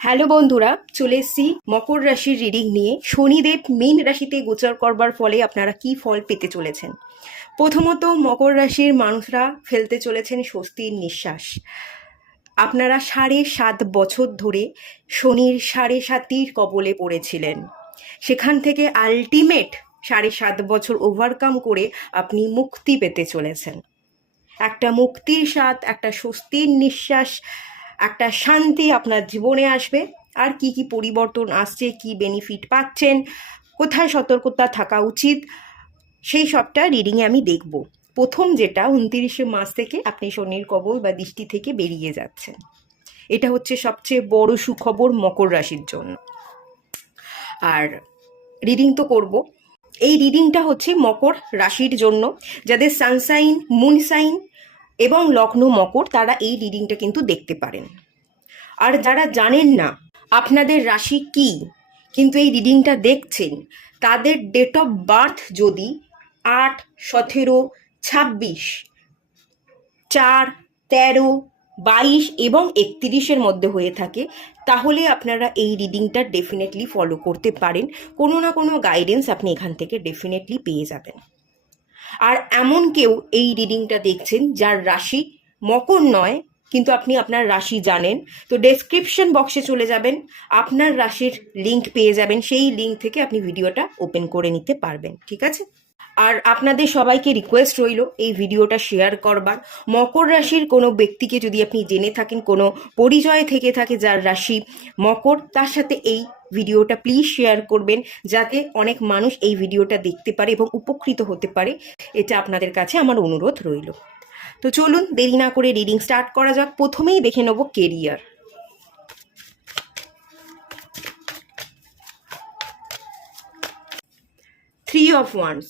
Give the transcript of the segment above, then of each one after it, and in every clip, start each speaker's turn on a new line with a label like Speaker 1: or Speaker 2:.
Speaker 1: Hello বন্ধুরা, চলে এসেছি মকর রাশির রিডিং নিয়ে। শনিদেব মীন রাশিতে গোচর করবার ফলে আপনারা কি ফল পেতে চলেছেন? প্রথমত, মকর রাশির মানুষরা ফেলতে চলেছেন স্বস্তির নিঃশ্বাস। আপনারা সাড়ে সাত বছর ধরে শনির সাড়ে সাতির কবলে পড়েছিলেন। সেখান থেকে আলটিমেট সাড়ে সাত বছর ওভারকাম করে আপনি মুক্তি পেতে চলেছেন। একটা মুক্তির স্বাদ, একটা স্বস্তির নিঃশ্বাস একটা শান্তি আপনার জীবনে আসবে। আর কি কি পরিবর্তন আসছে, কি বেনিফিট পাচ্ছেন, কোথায় সতর্কতা থাকা উচিত, সেই সবটা রিডিংয়ে আমি দেখব। প্রথম যেটা, উনতিরিশে মাস থেকে আপনি শনির কবল বা দৃষ্টি থেকে বেরিয়ে যাচ্ছেন। এটা হচ্ছে সবচেয়ে বড় সুখবর মকর রাশির জন্য। আর রিডিং তো করব। এই রিডিংটা হচ্ছে মকর রাশির জন্য। যাদের সানসাইন মুনসাইন এবং লগ্ন মকর তারা এই রিডিংটা কিন্তু দেখতে পারেন। আর যারা জানেন না, আপনাদের রাশি কি? কিন্তু এই রিডিংটা দেখছেন, তাদের ডেট অফ বার্থ যদি আট, সতেরো, ছাব্বিশ, চার, তেরো, বাইশ এবং একত্রিশের মধ্যে হয়ে থাকে, তাহলে আপনারা এই রিডিংটা ডেফিনেটলি ফলো করতে পারেন। কোনো না কোনো গাইডেন্স আপনি এখান থেকে ডেফিনেটলি পেয়ে যাবেন। আর এমন কেউ এই রিডিংটা দেখছেন যার রাশি মকর নয়, কিন্তু আপনি আপনার রাশি জানেন। তো ডেসক্রিপশন বক্সে চলে যাবেন, আপনার রাশির লিংক পেয়ে যাবেন, সেই লিংক থেকে আপনি ভিডিওটা ওপেন করে নিতে পারবেন, ঠিক আছে? আর আপনাদের সবাইকে রিকোয়েস্ট রইল এই ভিডিওটা শেয়ার করবার। মকর রাশির কোনো ব্যক্তিকে যদি আপনি জেনে থাকেন, কোনো পরিচয় থেকে থাকে যার রাশি মকর, তার সাথে এই ভিডিওটা প্লিজ শেয়ার করবেন যাতে অনেক মানুষ এই ভিডিওটা দেখতে পারে এবং উপকৃত হতে পারে। এটা আপনাদের কাছে আমার অনুরোধ রইল। তো চলুন দেরি না করে রিডিং স্টার্ট করা যাক। প্রথমেই দেখে নেব কেরিয়ার থ্রি অফ ওয়ান্স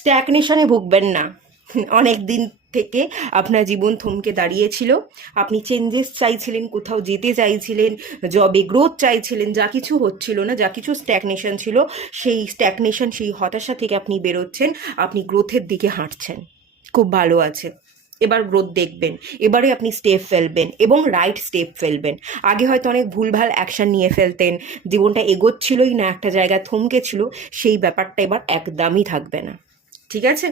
Speaker 1: স্ট্যাগনেশনে ভুগবেন না। অনেক দিন থেকে আপনার জীবন থমকে দাঁড়িয়েছিল। আপনি চেঞ্জেস চাইছিলেন, কোথাও যেতে চাইছিলেন জবে গ্রোথ চাইছিলেন, যা কিছু হচ্ছিল না, যা কিছু স্ট্যাগনেশন ছিল, সেই স্ট্যাগনেশন সেই হতাশা থেকে আপনি বেরোচ্ছেন, আপনি গ্রোথের দিকে হাঁটছেন। খুব ভালো আছে। এবার গ্রোথ দেখবেন, এবারে আপনি স্টেপ ফেলবেন এবং রাইট স্টেপ ফেলবেন। আগে হয়তো অনেক ভুলভাল অ্যাকশন নিয়ে ফেলতেন, জীবনটা এগোচ্ছিলই না, একটা জায়গায় থমকে ছিল, সেই ব্যাপারটা এবার একদমই থাকবে না। ঠিক আছে?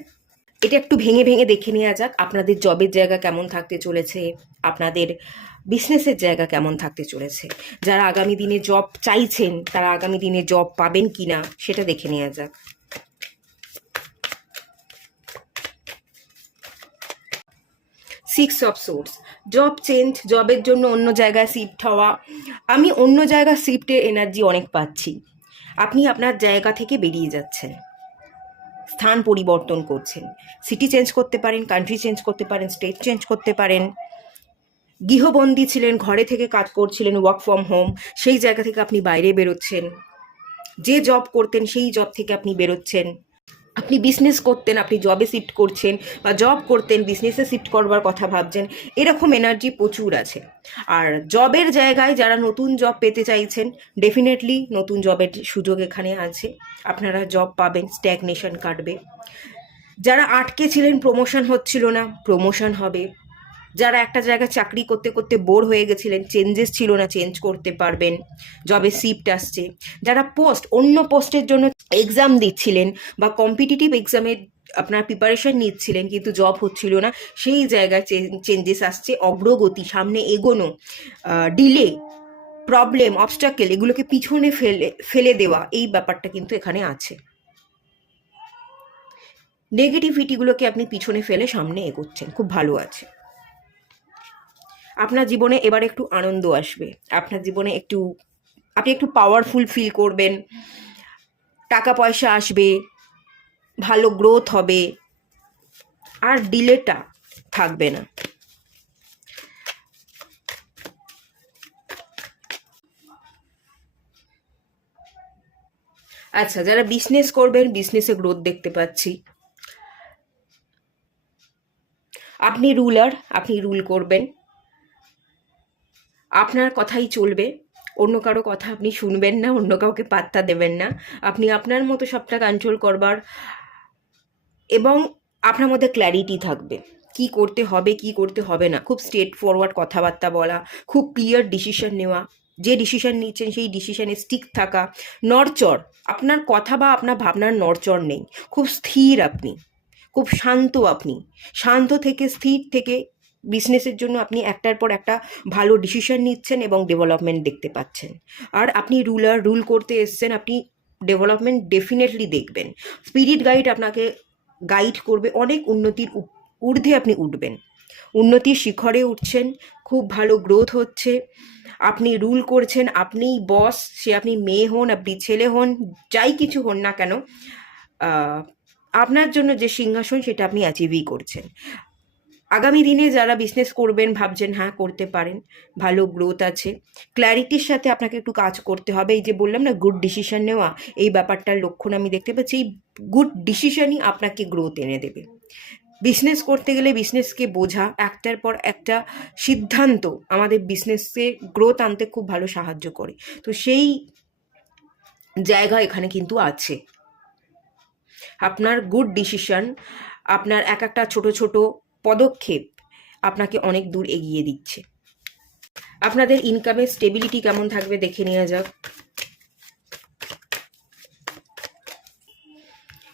Speaker 1: এটা একটু ভেঙে ভেঙে দেখে নেওয়া যাক আপনাদের জবের জায়গা কেমন থাকতে চলেছে, আপনাদের বিজনেসের জায়গা কেমন থাকতে চলেছে। যারা আগামী দিনে জব চাইছেন, তারা আগামী দিনে জব পাবেন কি না সেটা দেখে নেওয়া যাক। Six of swords job change জবের জন্য অন্য জায়গায় শিফট হওয়া। আমি অন্য জায়গায় শিফটের এনার্জি অনেক পাচ্ছি। আপনি আপনার জায়গা থেকে বেরিয়ে যাচ্ছেন। স্থান পরিবর্তন করছেন। সিটি চেঞ্জ করতে পারেন কান্ট্রি চেঞ্জ করতে পারেন স্টেট চেঞ্জ করতে পারেন। গৃহবন্দী ছিলেন, ঘরে থেকে কাজ করছিলেন ওয়ার্ক ফ্রম হোম সেই জায়গা থেকে আপনি বাইরে বেরোচ্ছেন। যে জব করতেন, সেই জব থেকে আপনি বেরোচ্ছেন। আপনি বিজনেস করতেন, আপনি জবে শিফট করছেন বা জব করতেন বিজনেসে শিফট করবার কথা ভাবছেন, এরকম এনার্জি প্রচুর আছে। আর জবের জায়গায় যারা নতুন জব পেতে চাইছেন ডেফিনেটলি নতুন জবের সুযোগ এখানে আছে। আপনারা জব পাবেন স্ট্যাগনেশন কাটবে। যারা আটকে ছিলেন প্রমোশন হচ্ছিল না প্রমোশন হবে। যারা একটা জায়গায় চাকরি করতে করতে বোর হয়ে গেছিলেন চেঞ্জেস ছিল না চেঞ্জ করতে পারবেন জবে শিফট আসছে। যারা পোস্ট অন্য পোস্টের জন্য এক্সাম দিচ্ছিলেন বা কম্পিটিটিভ এক্সামের আপনার প্রিপারেশন নিচ্ছিলেন কিন্তু জব হচ্ছিল না, সেই জায়গায় চেঞ্জেস আসছে, অগ্রগতি, সামনে এগোনো ডিলে প্রবলেম অবস্টাকেল এগুলোকে পিছনে ফেলে ফেলে দেওয়া, এই ব্যাপারটা কিন্তু এখানে আছে। নেগেটিভিটিগুলোকে আপনি পিছনে ফেলে সামনে এগোচ্ছেন, খুব ভালো আছে। আপনার জীবনে এবার একটু আনন্দ আসবে। আপনার জীবনে একটু, আপনি একটু পাওয়ারফুল ফিল করবেন। টাকা পয়সা আসবে, ভালো গ্রোথ হবে, আর ডিলেটা থাকবে না। আচ্ছা যারা বিজনেস করবেন বিজনেসে গ্রোথ দেখতে পাচ্ছি। আপনি রুলার আপনি রুল করবেন। আপনার কথাই চলবে। অন্য কারও কথা আপনি শুনবেন না, অন্য কাউকে পাত্তা দেবেন না। আপনি আপনার মতো সবটা কন্ট্রোল করবার এবং আপনার মধ্যে ক্ল্যারিটি থাকবে। কি করতে হবে, কি করতে হবে না। খুব স্ট্রেট ফরওয়ার্ড কথাবার্তা বলা, খুব ক্লিয়ার ডিসিশন নেওয়া। যে ডিসিশন নিচ্ছেন সেই ডিসিশনে স্টিক থাকা। নড়চড়, আপনার কথা বা আপনার ভাবনার নড়চড় নেই। খুব স্থির আপনি। খুব শান্ত আপনি। শান্ত থেকে, স্থির থেকে বিজনেসের জন্য আপনি একটার পর একটা ভালো ডিসিশন নিচ্ছেন এবং ডেভেলপমেন্ট দেখতে পাচ্ছেন। আর আপনি রুলার রুল করতে এসছেন, আপনি ডেভেলপমেন্ট ডেফিনেটলি দেখবেন। স্পিরিট গাইড আপনাকে গাইড করবে, অনেক উন্নতির ঊর্ধ্বে আপনি উঠবেন। উন্নতির শিখরে উঠছেন, খুব ভালো গ্রোথ হচ্ছে। আপনি রুল করছেন, আপনিই বস সে আপনি মেয়ে হন, আপনি ছেলে হন, যাই কিছু হন না কেন আপনার জন্য যে সিংহাসন সেটা আপনি অ্যাচিভই করছেন। আগামী দিনে যারা বিজনেস করবেন, ভাবছেন হ্যাঁ করতে পারেন, ভালো গ্রোথ আছে। ক্ল্যারিটির সাথে আপনাকে একটু কাজ করতে হবে। এই যে বললাম না গুড ডিসিশন নেওয়া, এই ব্যাপারটার লক্ষণ আমি দেখতে পাচ্ছি, এই গুড ডিসিশনই আপনাকে গ্রোথ এনে দেবে। বিজনেস করতে গেলে বিজনেসকে বোঝা, একটার পর একটা সিদ্ধান্ত আমাদের বিজনেসে গ্রোথ আনতে খুব ভালো সাহায্য করে। তো সেই জায়গা এখানে কিন্তু আছে। আপনার গুড ডিসিশন আপনার এক একটা ছোট ছোট পদক্ষেপ আপনাকে অনেক দূর এগিয়ে দিচ্ছে। আপনাদের ইনকামের স্টেবিলিটি কেমন থাকবে দেখে নেওয়া যাক।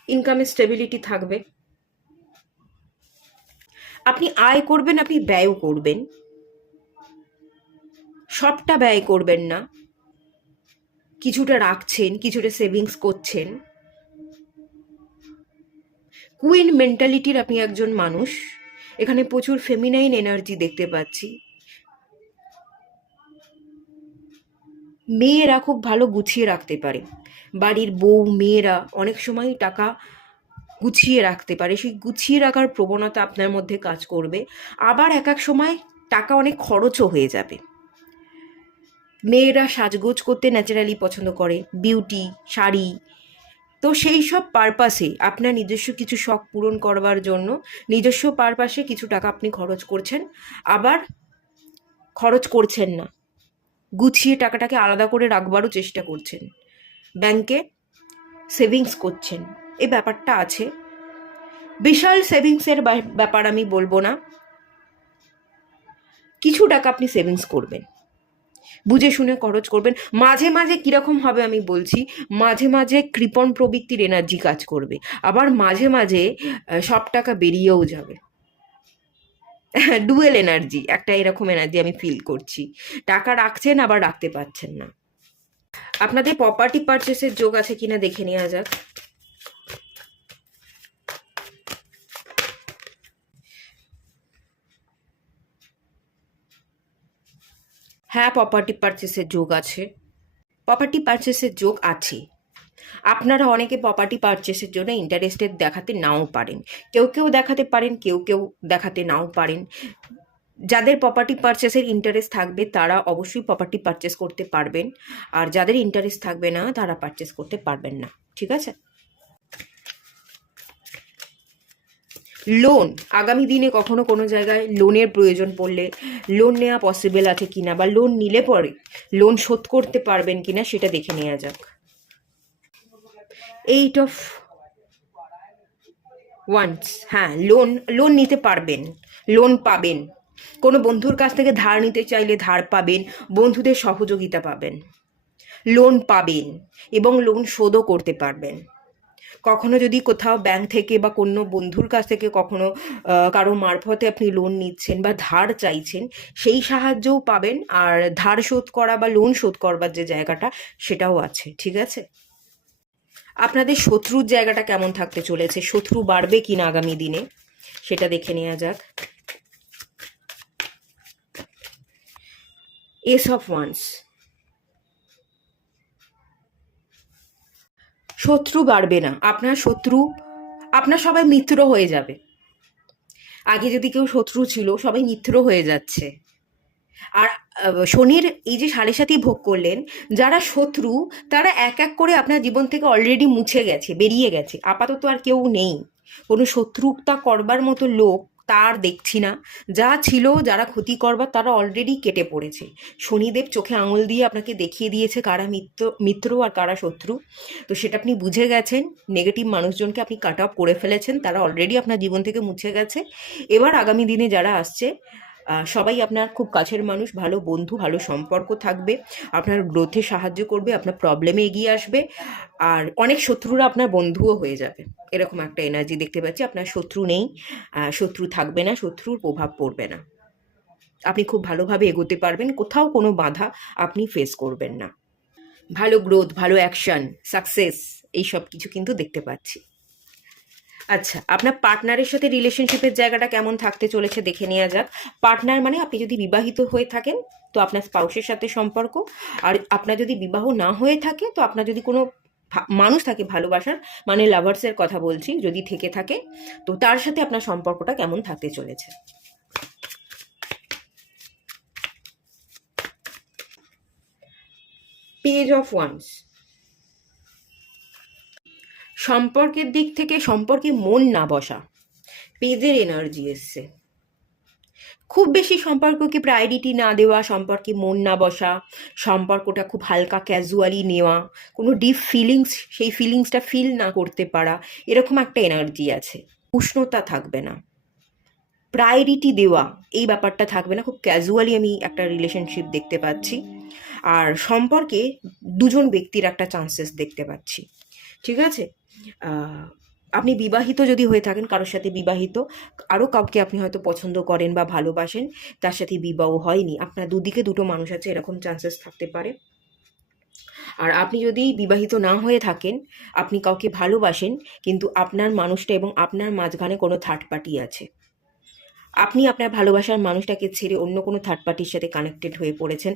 Speaker 1: ইনকামের স্টেবিলিটি থাকবে। আপনি আয় করবেন, আপনি ব্যয়ও করবেন। সবটা ব্যয় করবেন না। কিছুটা রাখছেন, কিছুটা সেভিংস করছেন। কুইন মেন্টালিটির আপনি একজন মানুষ। এখানে প্রচুর ফেমিনাইন এনার্জি দেখতে পাচ্ছি। মেয়েরা খুব ভালো গুছিয়ে রাখতে পারে। বাড়ির বউ, মেয়েরা অনেক সময় টাকা গুছিয়ে রাখতে পারে। সেই গুছিয়ে রাখার প্রবণতা আপনার মধ্যে কাজ করবে। আবার এক এক সময় টাকা অনেক খরচও হয়ে যাবে। মেয়েরা সাজগোজ করতে ন্যাচারালি পছন্দ করে। বিউটি শাড়ি তো সেই সব পারপাসে আপনার নিজস্ব কিছু শখ পূরণ করবার জন্য নিজস্ব পারপাসে কিছু টাকা আপনি খরচ করছেন, আবার খরচ করছেন না। গুছিয়ে টাকাটাকে আলাদা করে রাখবারও চেষ্টা করছেন। ব্যাংকে সেভিংস করছেন। এই ব্যাপারটা আছে। বিশাল সেভিংসের ব্যাপার আমি বলব না। কিছু টাকা আপনি সেভিংস করবেন। বুঝে শুনে খরচ করবেন। মাঝে মাঝে কীরকম হবে আমি বলছি, মাঝে মাঝে কৃপণ প্রবৃত্তির এনার্জি কাজ করবে। আবার মাঝে মাঝে সব টাকা বেরিয়েও যাবে। ডুয়েল এনার্জি একটা এরকম এনার্জি আমি ফিল করছি। টাকা রাখছেন, আবার রাখতে পারছেন না। আপনাদের প্রপার্টি পারচেসের যোগ আছে কিনা দেখে নেওয়া যাক। হ্যাঁ প্রপার্টি পারচেসের যোগ আছে। প্রপার্টি পারচেসের যোগ আছে। আপনারা অনেকে প্রপার্টি পারচেসের জন্য ইন্টারেস্টেড দেখাতে নাও পারেন। কেউ কেউ দেখাতে পারেন, কেউ কেউ দেখাতে নাও পারেন। যাদের প্রপার্টি পারচেসের ইন্টারেস্ট থাকবে, তারা অবশ্যই প্রপার্টি পারচেস করতে পারবেন। আর যাদের ইন্টারেস্ট থাকবে না, তারা পারচেস করতে পারবেন না। ঠিক আছে? লোন আগামী দিনে কখনো কোনো জায়গায় লোনের প্রয়োজন পড়লে লোন নেওয়া পসিবল আছে কিনা বা লোন নিলে পরে লোন শোধ করতে পারবেন কিনা সেটা দেখে নেওয়া যাক। এইট অফ ওয়ান্স হ্যাঁ লোন লোন নিতে পারবেন লোন পাবেন। কোনো বন্ধুর কাছ থেকে ধার নিতে চাইলে ধার পাবেন, বন্ধুদের সহযোগিতা পাবেন। লোন পাবেন এবং লোন শোধও করতে পারবেন। কখনো যদি কোথাও ব্যাংক থেকে বা কোনো বন্ধুর কাছ থেকে কখনো কারও মারফতে আপনি লোন নিচ্ছেন বা ধার চাইছেন, সেই সাহায্যও পাবেন। আর ধার শোধ করা বা লোন শোধ করবার যে জায়গাটা, সেটাও আছে, ঠিক আছে? আপনাদের শত্রুর জায়গাটা কেমন থাকতে চলেছে? শত্রু বাড়বে কি না আগামী দিনে? সেটা দেখে নেওয়া যাক। এস অফ ওয়ান্স শত্রু বাড়বে না। আপনার শত্রু, আপনার সবাই মিত্র হয়ে যাবে। আগে যদি কেউ শত্রু ছিল, সবাই মিত্র হয়ে যাচ্ছে। আর শনির এই যে সাড়ে সাথী ভোগ করলেন, যারা শত্রু, তারা এক এক করে আপনার জীবন থেকে অলরেডি মুছে গেছে, বেরিয়ে গেছে। আপাতত আর কেউ নেই। কোনো শত্রুতা করবার মতো লোক তার দেখছি না। যা ছিল, যারা ক্ষতি করবার, তারা অলরেডি কেটে পড়েছে। শনিদেব চোখে আঙুল দিয়ে আপনাকে দেখিয়ে দিয়েছে কারা মিত্র মিত্র আর কারা শত্রু। তো সেটা আপনি বুঝে গেছেন। নেগেটিভ মানুষজনকে আপনি কাট অফ করে ফেলেছেন। তারা অলরেডি আপনার জীবন থেকে মুছে গেছে। এবার আগামী দিনে যারা আসছে সবাই আপনার খুব কাছের মানুষ, ভালো বন্ধু, ভালো সম্পর্ক থাকবে, আপনার গ্রোথে সাহায্য করবে, আপনার প্রবলেমে এগিয়ে আসবে, আর অনেক শত্রুরা আপনার বন্ধুও হয়ে যাবে। এরকম একটা এনার্জি দেখতে পাচ্ছি, আপনার শত্রু নেই শত্রু থাকবে না, শত্রুর প্রভাব পড়বে না। আপনি খুব ভালোভাবে এগোতে পারবেন, কোথাও কোনো বাধা আপনি ফেস করবেন না। ভালো গ্রোথ ভালো অ্যাকশন সাকসেস এই সব কিছু কিন্তু দেখতে পাচ্ছি। আচ্ছা আপনার পার্টনারের সাথে রিলেশনশিপের জায়গাটা কেমন থাকতে চলেছে দেখে নেওয়া যাক। পার্টনার মানে আপনি যদি বিবাহিত হয়ে থাকেন, তো আপনার স্পাউসের সাথে সম্পর্ক। আর আপনার যদি বিবাহ না হয়ে থাকে, তো আপনার যদি কোনো মানুষ থাকে ভালোবাসার মানে লাভার্সের কথা বলছি, যদি থেকে থাকে, তো তার সাথে আপনার সম্পর্কটা কেমন থাকতে চলেছে? পেজ অফ ওয়ান্স সম্পর্কের দিক থেকে সম্পর্কে মন না বসা। পেজের এনার্জি এসছে। খুব বেশি সম্পর্ককে প্রায়োরিটি না দেওয়া, সম্পর্কে মন না বসা, সম্পর্কটা খুব হালকা ক্যাজুয়ালি নেওয়া, কোনো ডিপ ফিলিংস সেই ফিলিংসটা ফিল না করতে পারা, এরকম একটা এনার্জি আছে। উষ্ণতা থাকবে না। প্রায়োরিটি দেওয়া, এই ব্যাপারটা থাকবে না। খুব ক্যাজুয়ালি আমি একটা রিলেশনশিপ দেখতে পাচ্ছি। আর সম্পর্কে দুজন ব্যক্তির একটা চান্সেস দেখতে পাচ্ছি। ঠিক আছে? আপনি বিবাহিত যদি হয়ে থাকেন, কারোর সাথে বিবাহিত আরও কাউকে আপনি হয়তো পছন্দ করেন বা ভালোবাসেন, তার সাথে বিবাহ হয়নি, আপনার দুদিকে দুটো মানুষ আছে, এরকম চান্সেস থাকতে পারে। আর আপনি যদি বিবাহিত না হয়ে থাকেন, আপনি কাউকে ভালোবাসেন, কিন্তু আপনার মানুষটা এবং আপনার মাঝখানে কোনো থার্ড পার্টি আছে। আপনি আপনার ভালোবাসার মানুষটাকে ছেড়ে অন্য কোনো থার্ড পার্টির সাথে কানেক্টেড হয়ে পড়েছেন।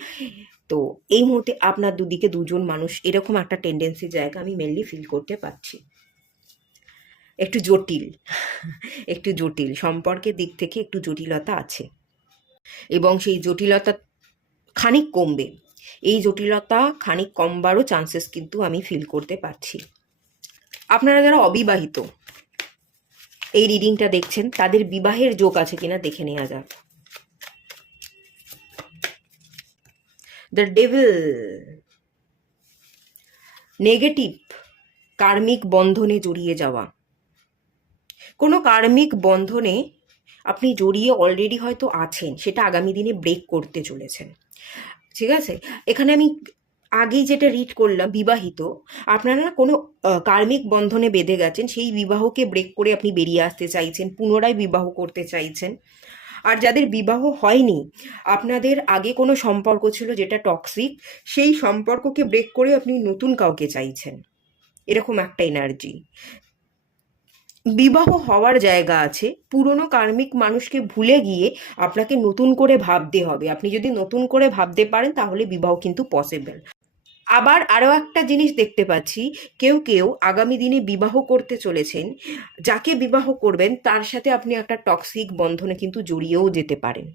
Speaker 1: তো এই মুহূর্তে আপনার দুদিকে দুজন মানুষ এরকম একটা টেন্ডেন্সি জায়গা আমি মেনলি ফিল করতে পারছি। একটু জটিল একটু জটিল, সম্পর্কের দিক থেকে একটু জটিলতা আছে। এবং সেই জটিলতা খানিক কমবে। এই জটিলতা খানিক কমবারও চান্সেস কিন্তু আমি ফিল করতে পারছি। আপনারা যারা অবিবাহিত, এই রিডিংটা দেখছেন, তাদের বিবাহের যোগ আছে কিনা দেখে নেওয়া যাক। দ্য ডেভিল নেগেটিভ কার্মিক বন্ধনে জড়িয়ে যাওয়া। কোনো কার্মিক বন্ধনে আপনি জড়িয়ে অলরেডি হয়তো আছেন, সেটা আগামী দিনে ব্রেক করতে চলেছেন। ঠিক আছে? এখানে আমি আগেই যেটা রিড করলাম, বিবাহিত, আপনারা কোনো কার্মিক বন্ধনে বেঁধে গেছেন, সেই বিবাহকে ব্রেক করে আপনি বেরিয়ে আসতে চাইছেন, পুনরায় বিবাহ করতে চাইছেন। আর যাদের বিবাহ হয়নি, আপনাদের আগে কোনো সম্পর্ক ছিল যেটা টক্সিক সেই সম্পর্ককে ব্রেক করে আপনি নতুন কাউকে চাইছেন। এরকম একটা এনার্জি বিবাহ হওয়ার জায়গা আছে, পুরনো কার্মিক মানুষকে ভুলে গিয়ে আপনাকে নতুন করে ভাবতে হবে। আপনি যদি নতুন করে ভাবতে পারেন, তাহলে বিবাহ কিন্তু পসিবল আবার আরও একটা জিনিস দেখতে পাচ্ছি। কেউ কেউ আগামী দিনে বিবাহ করতে চলেছেন। যাকে বিবাহ করবেন, তার সাথে আপনি একটা টক্সিক বন্ধনে কিন্তু জড়িয়েও যেতে পারেন।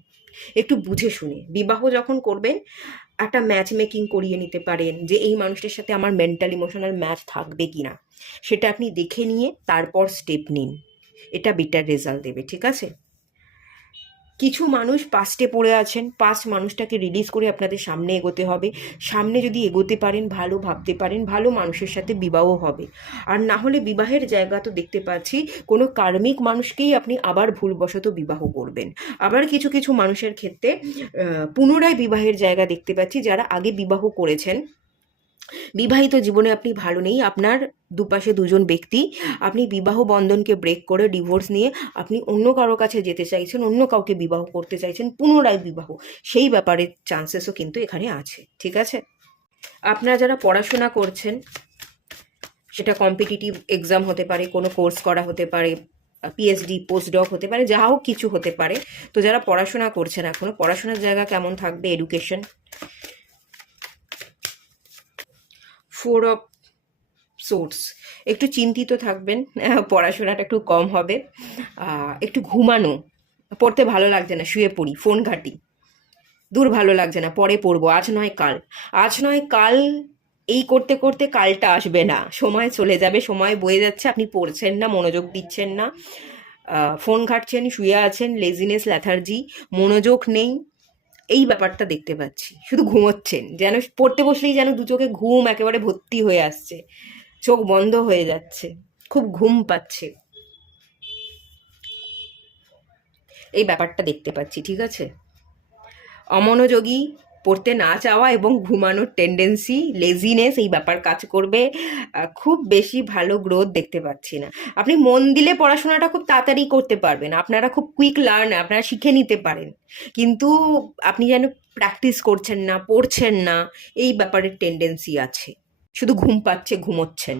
Speaker 1: একটু বুঝে শুনে। বিবাহ যখন করবেন, একটা ম্যাচ মেকিং করিয়ে নিতে পারেন যে এই মানুষটার সাথে আমার মেন্টাল ইমোশনাল ম্যাচ থাকবে কি না সেটা আপনি দেখে নিয়ে তারপর স্টেপ নিন। এটা বেটার রেজাল্ট দেবে, ঠিক আছে? কিছু মানুষ পাস্টে পড়ে আছেন পাস্ট মানুষটাকে রিলিজ করে আপনাদের সামনে এগোতে হবে। সামনে যদি এগোতে পারেন, ভালো ভাবতে পারেন, ভালো মানুষের সাথে বিবাহ হবে। আর না হলে বিবাহের জায়গা তো দেখতে পাচ্ছি, কোনো কার্মিক মানুষকেই আপনি আবার ভুলবশত বিবাহ করবেন। আবার কিছু কিছু মানুষের ক্ষেত্রে পুনরায় বিবাহের জায়গা দেখতে পাচ্ছি, যারা আগে বিবাহ করেছেন। বিবাহিত জীবনে আপনি ভালো নেই, আপনার দুপাশে দুজন ব্যক্তি, আপনি বিবাহ বন্ধনকে ব্রেক করে ডিভোর্স নিয়ে আপনি অন্য কারও কাছে যেতে চাইছেন, অন্য কাউকে বিবাহ করতে চাইছেন, পুনরায় বিবাহ, সেই ব্যাপারে চান্সেসও কিন্তু এখানে আছে, ঠিক আছে? আপনারা যারা পড়াশোনা করছেন, সেটা কম্পিটিটিভ এক্সাম হতে পারে, কোনো কোর্স করা হতে পারে পিএইচডি পোস্ট ডক হতে পারে, যা হোক কিছু হতে পারে, তো যারা পড়াশোনা করছেন এখনও, পড়াশোনার জায়গা কেমন থাকবে এডুকেশন ফোর অফ সোর্স একটু চিন্তিত থাকবেন পড়াশোনাটা একটু কম হবে। একটু ঘুমানো, পড়তে ভালো লাগছে না, শুয়ে পড়ি, ফোন ঘাটি। দূর ভালো লাগছে না, পরে পড়ব, আজ নয় কাল। আজ নয় কাল, এই করতে করতে কালটা আসবে না। সময় চলে যাবে, সময় বয়ে যাচ্ছে, আপনি পড়ছেন না, মনোযোগ দিচ্ছেন না। ফোন ঘাটছেন, শুয়ে আছেন লেজিনেস ল্যাথার্জি মনোযোগ নেই। এই ব্যাপারটা দেখতে পাচ্ছি। শুধু ঘুমোচ্ছেন, যেন পড়তে বসলেই যেন দু চোখে ঘুম একেবারে ভর্তি হয়ে আসছে। চোখ বন্ধ হয়ে যাচ্ছে, খুব ঘুম পাচ্ছে। এই ব্যাপারটা দেখতে পাচ্ছি, ঠিক আছে? অমনোযোগী পড়তে না চাওয়া এবং ঘুমানোর টেন্ডেন্সি লেজিনেস এই ব্যাপার কাজ করবে খুব বেশি ভালো গ্রোথ দেখতে পাচ্ছি না। আপনি মন দিলে পড়াশোনাটা খুব তাড়াতাড়ি করতে পারবেন, আপনারা খুব কুইক লার্ন আপনারা শিখে নিতে পারেন। কিন্তু আপনি যেন প্র্যাকটিস করছেন না, পড়ছেন না, এই ব্যাপারের টেন্ডেন্সি আছে। শুধু ঘুম পাচ্ছে, ঘুমোচ্ছেন।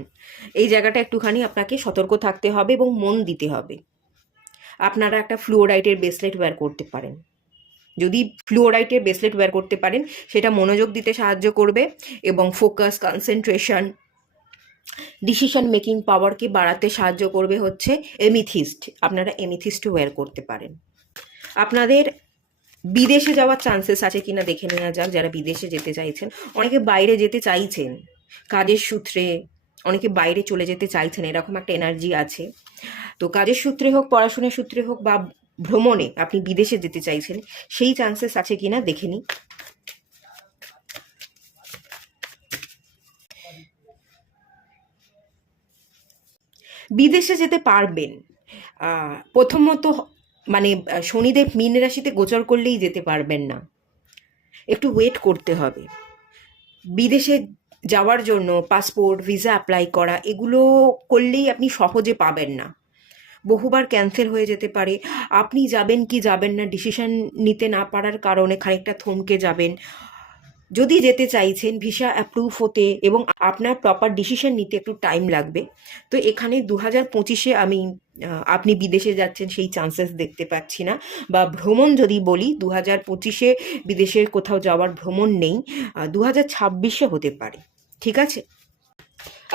Speaker 1: এই জায়গাটা একটুখানি আপনাকে সতর্ক থাকতে হবে এবং মন দিতে হবে। আপনারা একটা ফ্লুওরাইটের ব্রেসলেট ওয়্যার করতে পারেন। যদি ফ্লুওরাইটের ব্রেসলেট ওয়্যার করতে পারেন, সেটা মনোযোগ দিতে সাহায্য করবে এবং ফোকাস কনসেন্ট্রেশন ডিসিশন মেকিং পাওয়ারকে বাড়াতে সাহায্য করবে হচ্ছে এমিথিস্ট আপনারা এমিথিস্ট ওয়্যার করতে পারেন। আপনাদের বিদেশে যাওয়ার চান্সেস আছে কিনা দেখে নেওয়া যাক, যারা বিদেশে যেতে চাইছেন। অনেকে বাইরে যেতে চাইছেন কাজের সূত্রে, অনেকে বাইরে চলে যেতে চাইছেন, এরকম একটা এনার্জি আছে। তো কাজের সূত্রে হোক, পড়াশোনার সূত্রে হোক বা ভ্রমণে আপনি বিদেশে যেতে চাইছেন, সেই চান্সেস আছে কিনা দেখে নিই বিদেশে যেতে পারবেন। প্রথমত মানে শনিদেব মীন রাশিতে গোচর করলেই যেতে পারবেন না। একটু ওয়েট করতে হবে। বিদেশে যাওয়ার জন্য পাসপোর্ট ভিসা অ্যাপ্লাই করা, এগুলো করলেই আপনি সহজে পাবেন না। বহুবার ক্যান্সেল হয়ে যেতে পারে। আপনি যাবেন কি যাবেন না ডিসিশন নিতে না পারার কারণে খানিকটা থমকে যাবেন। যদি যেতে চাইছেন ভিসা অ্যাপ্রুভ হতে এবং আপনার প্রপার ডিসিশন নিতে একটু টাইম লাগবে। তো এখানে দু হাজার পঁচিশে আমি আপনি বিদেশে যাচ্ছেন সেই চান্সেস দেখতে পাচ্ছি না। বা ভ্রমণ যদি বলি দু হাজার পঁচিশে বিদেশের কোথাও যাওয়ার ভ্রমণ নেই দু হাজার ছাব্বিশে হতে পারে। ঠিক আছে?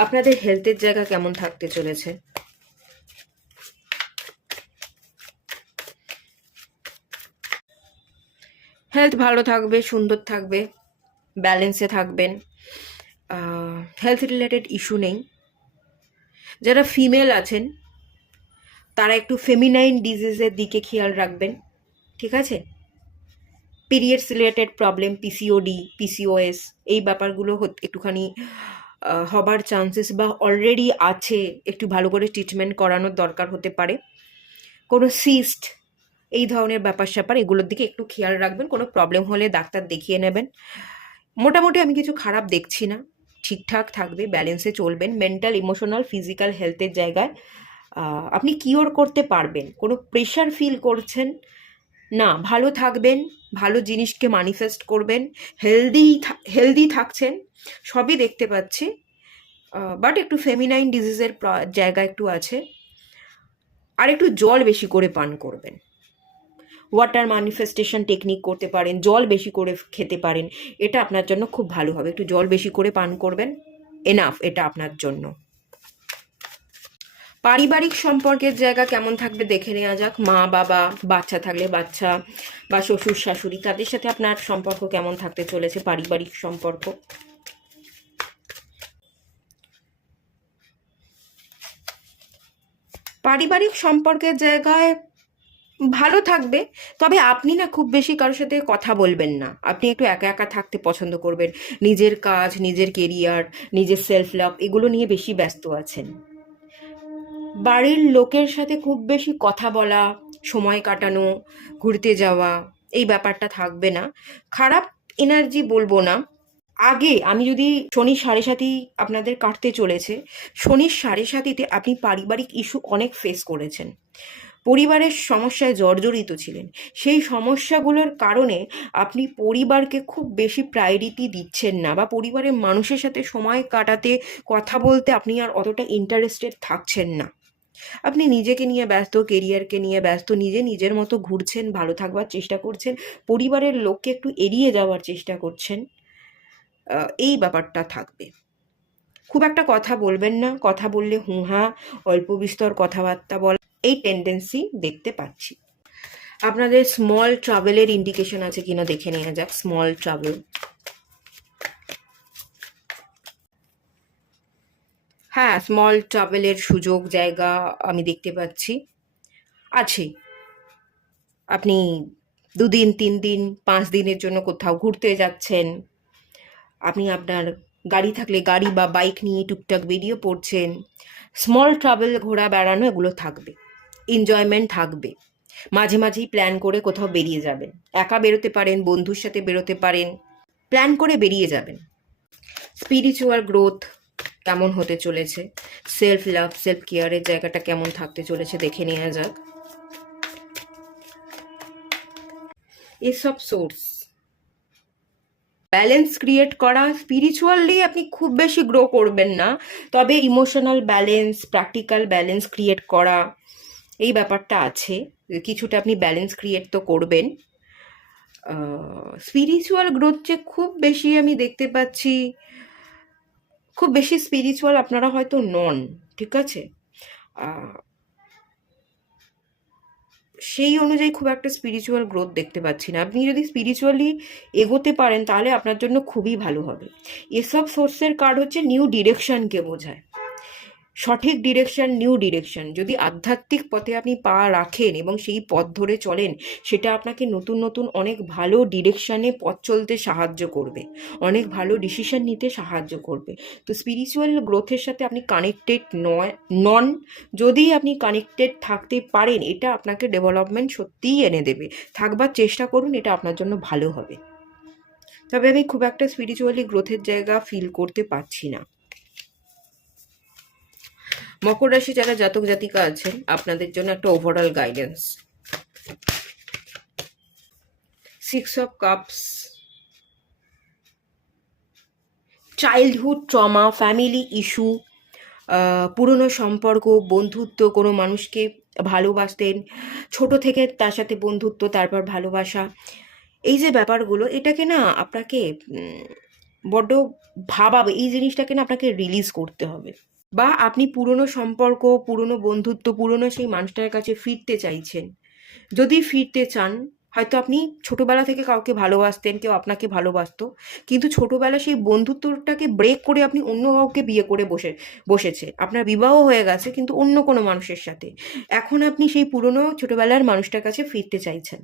Speaker 1: আপনাদের হেলথের জায়গা কেমন থাকতে চলেছে? হেলথ ভালো থাকবে, সুন্দর থাকবে ব্যালেন্সে থাকবেন। হেলথ রিলেটেড ইস্যু নেই। যারা ফিমেল আছেন, তারা একটু ফেমিনাইন ডিজিজের দিকে খেয়াল রাখবেন, ঠিক আছে? Periods related problem PCOD PCOS এই ব্যাপারগুলো একটুখানি হবার চান্সেস বা অলরেডি আছে, একটু ভালো করে ট্রিটমেন্ট করানোর দরকার হতে পারে। কোনো সিস্ট এই ধরনের ব্যাপার স্যাপার, এগুলোর দিকে একটু খেয়াল রাখবেন, কোনো প্রবলেম হলে ডাক্তার দেখিয়ে নেবেন। মোটামুটি আমি কিছু খারাপ দেখছি না। ঠিকঠাক থাকবে ব্যালেন্সে চলবেন। মেন্টাল ইমোশনাল ফিজিক্যাল হেলথের জায়গায় আপনি কিওর করতে পারবেন। কোনো প্রেশার ফিল করছেন, না, ভালো থাকবেন, ভালো জিনিসকে ম্যানিফেস্ট করবেন হেলদি হেলদি থাকছেন, সবই দেখতে পাচ্ছি। বাট একটু ফেমিনাইন ডিজিজের জায়গা একটু আছে। আর একটু জল বেশি করে পান করবেন। ওয়াটার ম্যানিফেস্টেশন টেকনিক করতে পারেন, জল বেশি করে খেতে পারেন, এটা আপনার জন্য খুব ভালো হবে। একটু জল বেশি করে পান করবেন এনাফ এটা আপনার জন্য। পারিবারিক সম্পর্কের জায়গা কেমন থাকবে দেখে নেওয়া যাক। মা, বাবা, বাচ্চা থাকলে বাচ্চা বা শ্বশুর, শাশুড়ি, তাদের সাথে আপনার সম্পর্ক কেমন থাকতে চলেছে, পারিবারিক সম্পর্ক? পারিবারিক সম্পর্কের জায়গায় ভালো থাকবে। তবে আপনি না খুব বেশি কারোর সাথে কথা বলবেন না। আপনি একটু একা একা থাকতে পছন্দ করবেন। নিজের কাজ, নিজের কেরিয়ার নিজের সেলফ লাভ এগুলো নিয়ে বেশি ব্যস্ত আছেন। বাড়ির লোকের সাথে খুব বেশি কথা বলা, সময় কাটানো, ঘুরতে যাওয়া, এই ব্যাপারটা থাকবে না। খারাপ এনার্জি বলব না। আগে আমি যদি শনি সাড়ে সাথী আপনাদের কাটতে চলেছে, শনির সাড়ে সাথীতে আপনি পারিবারিক ইস্যু অনেক ফেস করেছেন। পরিবারের সমস্যায় জর্জরিত ছিলেন। সেই সমস্যাগুলোর কারণে আপনি পরিবারকে খুব বেশি প্রায়োরিটি দিচ্ছেন না বা পরিবারের মানুষের সাথে সময় কাটাতে, কথা বলতে আপনি আর অতটা ইন্টারেস্টেড থাকছেন না। আপনি নিজেকে নিয়ে ব্যস্ত কেরিয়ারকে নিয়ে ব্যস্ত, নিজে নিজের মতো ঘুরছেন, ভালো থাকবার চেষ্টা করছেন, পরিবারের লোককে একটু এড়িয়ে যাওয়ার চেষ্টা করছেন এই ব্যাপারটা থাকবে। খুব একটা কথা বলবেন না, কথা বললে হুঁহা, অল্প বিস্তর কথাবার্তা বলা, এই টেন্ডেন্সি দেখতে পাচ্ছি। আপনাদের স্মল ট্রাভেলের ইন্ডিকেশন আছে কিনা দেখে নেওয়া যাক স্মল ট্রাভেল হ্যাঁ স্মল ট্রাভেলের সুযোগ, জায়গা আমি দেখতে পাচ্ছি। আছে। আপনি দুদিন তিন দিন পাঁচ দিনের জন্য কোথাও ঘুরতে যাচ্ছেন, আপনি আপনার গাড়ি থাকলে গাড়ি বা বাইক নিয়ে টুকটাক বেরিয়ে পড়ছেন। স্মল ট্রাভেল ঘোরা বেড়ানো এগুলো থাকবে। এনজয়মেন্ট থাকবে। মাঝে মাঝেই প্ল্যান করে কোথাও বেরিয়ে যাবেন। একা বেরোতে পারেন, বন্ধুর সাথে বেরোতে পারেন। প্ল্যান করে বেরিয়ে যাবেন। স্পিরিচুয়াল গ্রোথ কেমন হতে চলেছে? সেলফ লাভ সেলফ কেয়ারের জায়গাটা কেমন থাকতে চলেছে দেখে নেওয়া যাক। এসব সোর্স ব্যালেন্স ক্রিয়েট করা স্পিরিচুয়ালি আপনি খুব বেশি গ্রো করবেন না। তবে emotional balance practical balance create করা, এই ব্যাপারটা আছে। কিছুটা আপনি ব্যালেন্স ক্রিয়েট তো করবেন। স্পিরিচুয়াল গ্রোথ যে খুব বেশি আমি দেখতে পাচ্ছি, খুব বেশি স্পিরিচুয়াল আপনারা হয়তো নন, ঠিক আছে? সেই অনুযায়ী খুব একটা স্পিরিচুয়াল গ্রোথ দেখতে পাচ্ছি না। আপনি যদি স্পিরিচুয়ালি এগোতে পারেন, তাহলে আপনার জন্য খুবই ভালো হবে। এসব সোর্সের কার্ড হচ্ছে নিউ ডিরেকশনকে বোঝায়। সঠিক ডিরেকশন নিউ ডিরেকশন যদি আধ্যাত্মিক পথে আপনি পা রাখেন এবং সেই পথ ধরে চলেন, সেটা আপনাকে নতুন নতুন অনেক ভালো ডিরেকশনে পথ চলতে সাহায্য করবে। অনেক ভালো ডিসিশন নিতে সাহায্য করবে। তো স্পিরিচুয়াল গ্রোথের সাথে আপনি কানেক্টেড নয়, নন। যদি আপনি কানেক্টেড থাকতে পারেন, এটা আপনাকে ডেভেলপমেন্ট সত্যিই এনে দেবে। থাকবার চেষ্টা করুন, এটা আপনার জন্য ভালো হবে। তবে আমি খুব একটা স্পিরিচুয়ালি গ্রোথের জায়গা ফিল করতে পারছি না। মকর রাশি যারা জাতক জাতিকা আছেন, আপনাদের জন্য একটা overall guidance six of cups childhood trauma family issue পুরনো সম্পর্ক, বন্ধুত্ব, কোনো মানুষকে ভালোবাসতেন, ছোট থেকে তার সাথে বন্ধুত্ব, তারপর ভালোবাসা। এই যে ব্যাপারগুলো, এটাকে না আপনাকে বড্ড ভাবাবে, এই জিনিসটাকে না আপনাকে রিলিজ করতে হবে। বা আপনি পুরনো সম্পর্ক, পুরনো বন্ধুত্ব, পুরনো সেই মানুষটার কাছে ফিরতে চাইছেন। যদি ফিরতে চান, হয়তো আপনি ছোটবেলা থেকে কাউকে ভালোবাসতেন, কেউ আপনাকে ভালোবাসতো, কিন্তু ছোটবেলা সেই বন্ধুত্বটাকে ব্রেক করে আপনি অন্য কাউকে বিয়ে করে বসে, বসেছে। আপনার বিবাহ হয়ে গেছে, কিন্তু অন্য কোনো মানুষের সাথে। এখন আপনি সেই পুরনো ছোটবেলার মানুষটার কাছে ফিরতে চাইছেন।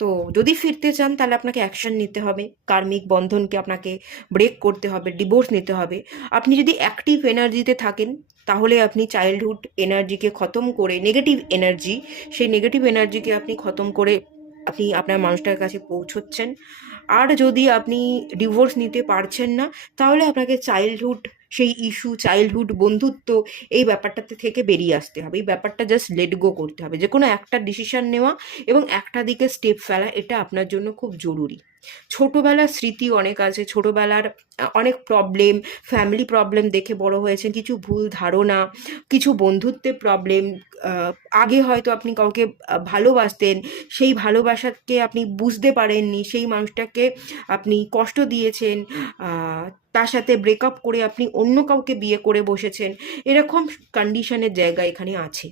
Speaker 1: তো যদি ফিরতে চান, তাহলে আপনাকে অ্যাকশন নিতে হবে। কার্মিক বন্ধনকে আপনাকে ব্রেক করতে হবে ডিভোর্স নিতে হবে। আপনি যদি অ্যাক্টিভ এনার্জিতে থাকেন, তাহলে আপনি চাইল্ডহুড এনার্জিকে খতম করে নেগেটিভ এনার্জি সেই নেগেটিভ এনার্জিকে আপনি খতম করে আপনি আপনার মানুষটার কাছে পৌঁছচ্ছেন। আর যদি আপনি ডিভোর্স নিতে পারছেন না, তাহলে আপনাকে চাইল্ডহুড সেই ইস্যু চাইল্ডহুড বন্ধুত্ব, এই ব্যাপারটাতে থেকে বেরিয়ে আসতে হবে। এই ব্যাপারটা জাস্ট লেট গো করতে হবে। যে কোনো একটা ডিসিশন নেওয়া এবং একটা দিকে স্টেপ ফেলা, এটা আপনার জন্য খুব জরুরি। ছোটোবেলার স্মৃতি অনেক আছে। ছোটোবেলার অনেক প্রবলেম ফ্যামিলি প্রবলেম দেখে বড় হয়েছেন। কিছু ভুল ধারণা, কিছু বন্ধুত্বের প্রবলেম আগে হয়তো আপনি কাউকে ভালোবাসতেন, সেই ভালোবাসাকে আপনি বুঝতে পারেননি, সেই মানুষটাকে আপনি কষ্ট দিয়েছেন তার সাথে ব্রেকআপ করে আপনি অন্য কাউকে বিয়ে করে বসেছেন, এরকম কন্ডিশনের জায়গা এখানে আছে।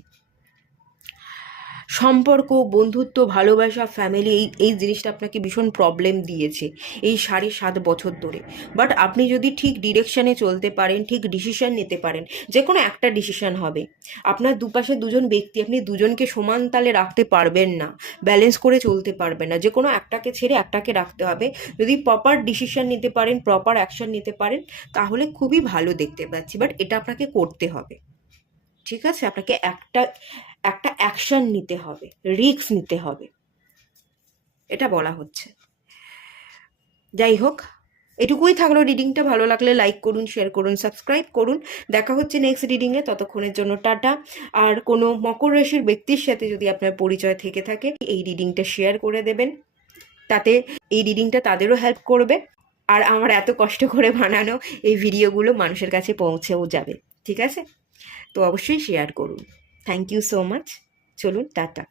Speaker 1: সম্পর্ক, বন্ধুত্ব, ভালোবাসা ফ্যামিলি এই এই জিনিসটা আপনাকে ভীষণ প্রবলেম দিয়েছে এই সাড়ে সাত বছর ধরে। বাট আপনি যদি ঠিক ডিরেকশানে চলতে পারেন, ঠিক ডিসিশন নিতে পারেন যে কোনো একটা ডিসিশন হবে। আপনার দুপাশে দুজন ব্যক্তি, আপনি দুজনকে সমান তালে রাখতে পারবেন না ব্যালেন্স করে চলতে পারবেন না। যে কোনো একটাকে ছেড়ে একটাকে রাখতে হবে। যদি প্রপার ডিসিশন নিতে পারেন প্রপার অ্যাকশন নিতে পারেন, তাহলে খুবই ভালো দেখতে পাচ্ছি। বাট এটা আপনাকে করতে হবে। ঠিক আছে? আপনাকে একটা একটা অ্যাকশন নিতে হবে রিস্ক নিতে হবে। এটা বলা হচ্ছে। যাই হোক, এটুকুই থাকল রিডিংটা ভালো লাগলে লাইক করুন শেয়ার করুন সাবস্ক্রাইব করুন। দেখা হচ্ছে নেক্সট রিডিংয়ে ততক্ষণের জন্য টাটা। আর কোনো মকর রাশির ব্যক্তির সাথে যদি আপনার পরিচয় থেকে থাকে, এই রিডিংটা শেয়ার করে দেবেন। তাতে এই রিডিংটা তাদেরও হেল্প করবে। আর আমার এত কষ্ট করে বানানো এই ভিডিওগুলো মানুষের কাছে পৌঁছেও যাবে। ঠিক আছে? তো অবশ্যই শেয়ার করুন। থ্যাংক ইউ সো মাচ চলুন টাটা।